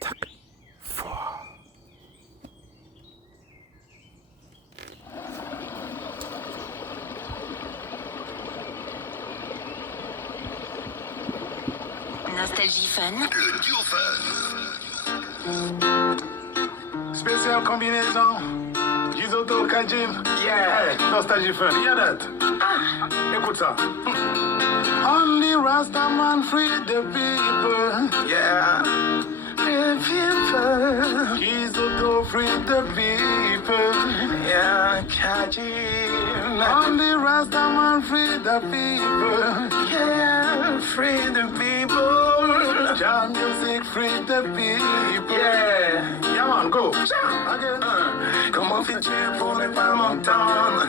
tac, fort. Nostalgie Fun. Le duo fun. Spécial combinaison. Gizoto Kajim. Yeah. Hey, Nostalgie Fun. Hear that? Écoute ça. Only Rastaman free the people. Yeah. Free people. Gizoto free the people. Yeah, Kajim. Only Rastaman free the people. Yeah, free the people. Jam music free the people. Yeah. Yeah man, go. Again. Comment fais-tu pour ne pas m'entendre?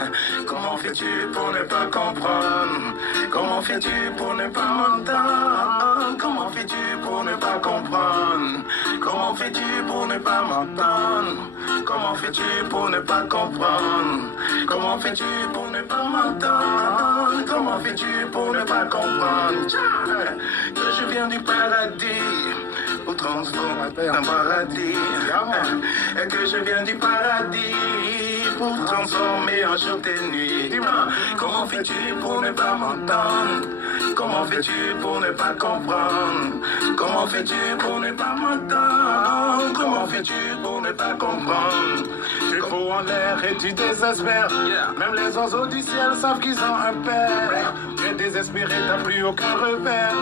Comment fais-tu pour ne pas comprendre? Comment fais-tu pour ne pas m'entendre? Comment fais-tu pour ne pas comprendre? Comment fais-tu pour ne pas m'entendre? Comment fais-tu pour ne pas comprendre? Comment fais-tu pour ne pas m'entendre? Comment fais-tu pour ne pas comprendre? Que je viens du paradis pour transformer un paradis. Et que je viens du paradis pour transformer en jour et nuit. Dis-moi, comment fais-tu pour ne pas m'entendre? Comment fais-tu pour ne pas comprendre? Comment fais-tu pour ne pas m'entendre? Comment fais-tu pour ne pas comprendre? Tu te fous en l'air et tu désespères. Même les oiseaux du ciel savent qu'ils ont un père. Tu es désespéré, t'as plus aucun repère.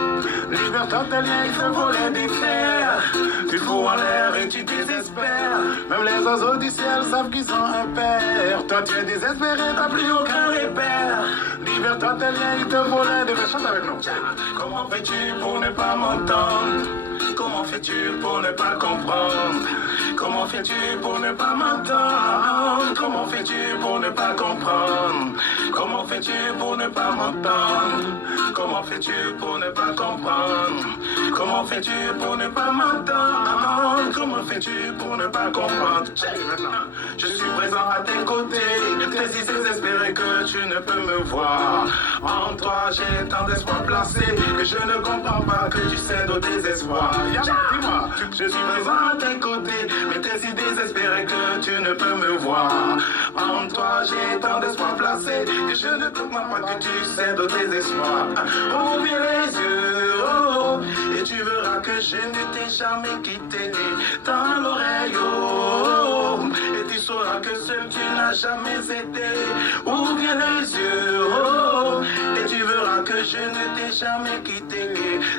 Libertin tes liens, il faut voler des fers. Tu te fous en l'air et tu désespères. Même les oiseaux du ciel savent qu'ils ont un père. Toi tu es désespéré, t'as plus aucun repère. Libertin tes liens, il te volent des fers. Chante avec nous. Comment fais-tu pour ne pas m'entendre? Comment fais-tu pour ne pas comprendre? Comment fais-tu pour ne pas m'entendre? Comment fais-tu pour ne pas comprendre? Comment fais-tu pour ne pas m'entendre? Comment fais-tu pour ne pas comprendre? Comment fais-tu pour ne pas m'entendre? Comment fais-tu pour ne pas comprendre? Je suis présent à tes côtés, t'es si désespéré que tu ne peux me voir. En toi j'ai tant d'espoir placé que je ne comprends pas que tu cèdes au désespoir. Dis-moi, je suis présent à tes côtés, mais t'es si désespéré que tu ne peux me voir. En toi j'ai tant d'espoir placé que je ne comprends pas que tu cèdes au désespoir. Ouvre les yeux, oh, et tu verras que je ne t'ai jamais quitté dans l'oreille, oh, et tu sauras que seul tu n'as jamais été. Ouvre les yeux, oh, et tu verras que je ne t'ai jamais quitté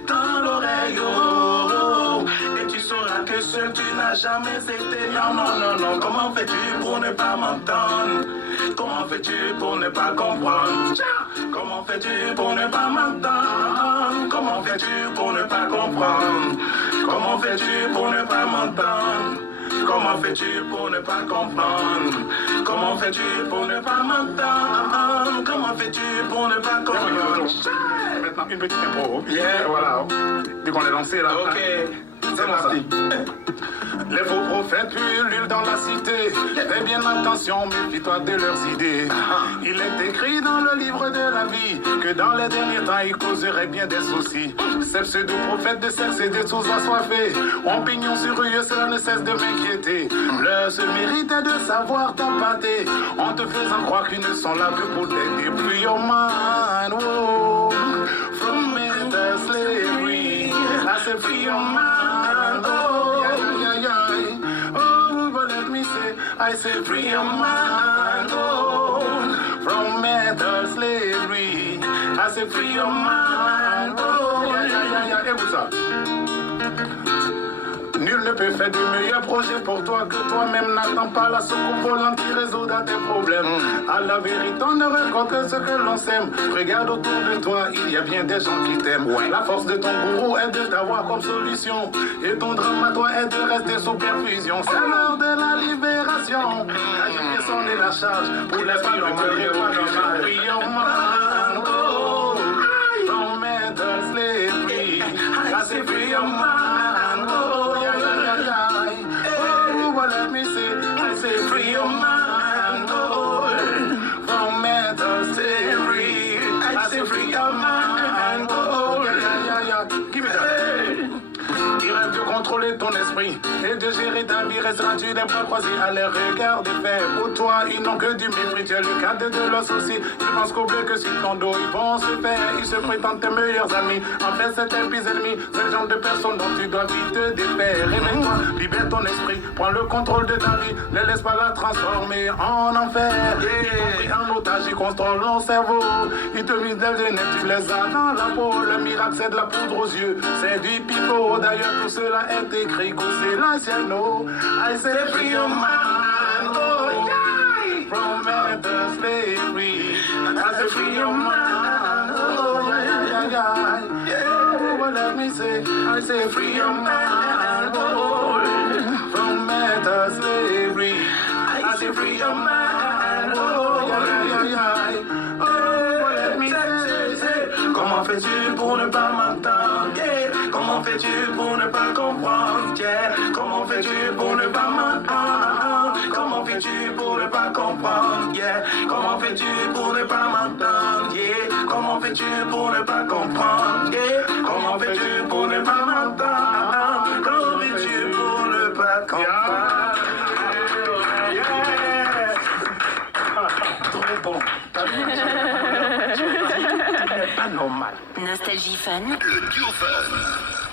dans l'oreille, oh, et tu sauras que seul tu n'as jamais été. Non, non, non, non, comment fais-tu pour ne pas m'entendre? Comment fais-tu pour ne pas comprendre? Comment fais-tu pour ne pas m'entendre? Comment fais-tu pour ne pas comprendre? Comment fais-tu pour ne pas m'entendre? Comment fais-tu pour ne pas comprendre? Comment fais-tu pour ne pas m'entendre? Comment fais-tu pour ne pas comprendre? Maintenant, une petite impro. Yeah. Voilà. Dès qu'on est lancé là. Ok. C'est parti. Les faux prophètes pullulent dans la cité. Fais bien attention, méfie-toi de leurs idées. Il est écrit dans le livre de la vie que dans les derniers temps, ils causeraient bien des soucis. Ces pseudo-prophètes de sexe et des sous assoiffés ont pignon sur eux, cela ne cesse de m'inquiéter. Leur seul mérite est de savoir tapater en te faisant croire qu'ils ne sont là que pour t'aider. Free your mind, whoa, from mental slavery. I say free your mind, oh, yeah, yeah, yeah. Oh, but let me say, I say free your mind, oh, from mental slavery. I say free your mind, oh, yeah, yeah, yeah, yeah. Écoute ça. Nul ne peut faire de meilleurs projets pour toi que toi-même. N'attends pas la soucoupe volante qui résoudra tes problèmes. À la vérité, on ne récolte que ce que l'on sème. Regarde autour de toi, il y a bien des gens qui t'aiment. La force de ton gourou est de t'avoir comme solution. Et ton drame à toi est de rester sous perfusion. C'est l'heure de la libération. Agir sonner la charge pour les filles en mal. Prions man, oh, don't mental slavery. I say free your mind, oh, yeah, yeah, yeah, yeah. Oh, but let me say, I say free your mind, oh, from mental slavery. I say free your mind, oh, yeah, yeah, yeah. Give me that. Il rêve de contrôler contrôler ton esprit et de gérer ta vie. Resteras-tu des bras croisés à les regards des faits? Pour toi, ils n'ont que du mépris. Tu es le cadre de leur souci. Ils pensent qu'au bleu que sur ton dos, ils vont se faire. Ils se prétendent tes meilleurs amis. En fait, c'est tes pires ennemis. C'est le genre de personnes dont tu dois vite te défaire. Réveille-toi, libère ton esprit. Prends le contrôle de ta vie. Ne laisse pas la transformer en enfer. Ils t'ont pris en otage, ils contrôlent ton cerveau. Ils te misent des nez, tu les as dans la peau. Le miracle, c'est de la poudre aux yeux. C'est du pipeau. D'ailleurs, tout cela est écrit. C'est l'ancienno. I say free your mind. Oh, yeah. From mental slavery. I say free your mind. Oh, yeah, yeah, yeah. Oh, what let me say? I say free your mind. Oh, from mental slavery. I say free your mind. Oh, yeah, yeah, yeah. Oh, what let me say? Comment fais-tu pour ne pas m'entendre? Yeah. Comment fais-tu pour ne pas comprendre? Yeah. Comment fais-tu pour ne pas m'entendre? Comment fais-tu pour ne pas comprendre? Yeah. Comment fais-tu pour ne pas m'entendre? Yeah. Comment fais-tu pour ne pas comprendre? Yeah. Comment fais-tu pour ne pas m'entendre? Comment fais-tu pour ne pas comprendre? Trop bon. Pas normal. Nostalgie Fun. Le duo fun.